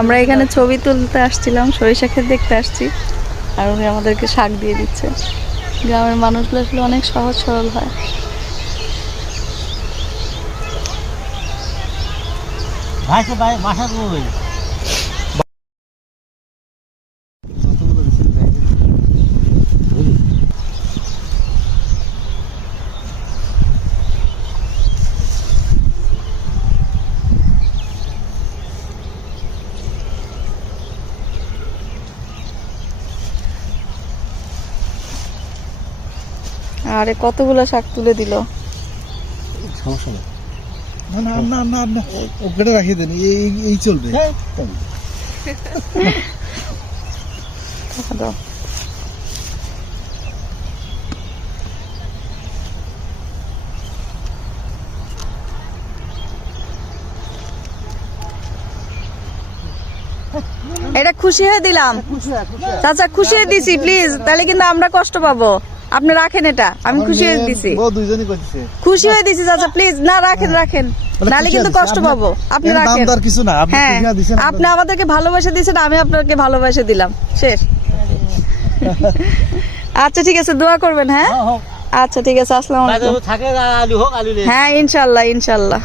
আমরা এখানে ছবি তুলতে আসছিলাম, সরিষা ক্ষেত দেখতে আসছি, আর উনি আমাদেরকে শাক দিয়ে দিচ্ছে। গ্রামের মানুষগুলো আসলে অনেক সহজ সরল হয়। আরে কতগুলো শাক তুলে দিল। সমস্যা নেই, না না না না, ওটা রাখিয়ে দেন, এই চলবে। এটা খুশি হয়ে দিলাম চাচা, খুশি হয়ে দিছি প্লিজ, তাহলে কিন্তু আমরা কষ্ট পাবো। আপনি রাখেন, এটা আমি খুশি হয়ে দিছি, খুশি হয়ে দিছি চাচা, প্লিজ না রাখেন রাখেন, নাহলে কিন্তু কষ্ট পাবো। আপনি রাখেন, হ্যাঁ আপনি আমাদেরকে ভালোবাসা দিয়েছেন, আমি আপনাকে ভালোবাসা দিলাম, শেষ। আচ্ছা ঠিক আছে, দোয়া করবেন। হ্যাঁ আচ্ছা ঠিক আছে, আসসালামু আলাইকুম। হ্যাঁ ইনশাল্লাহ ইনশাল্লাহ।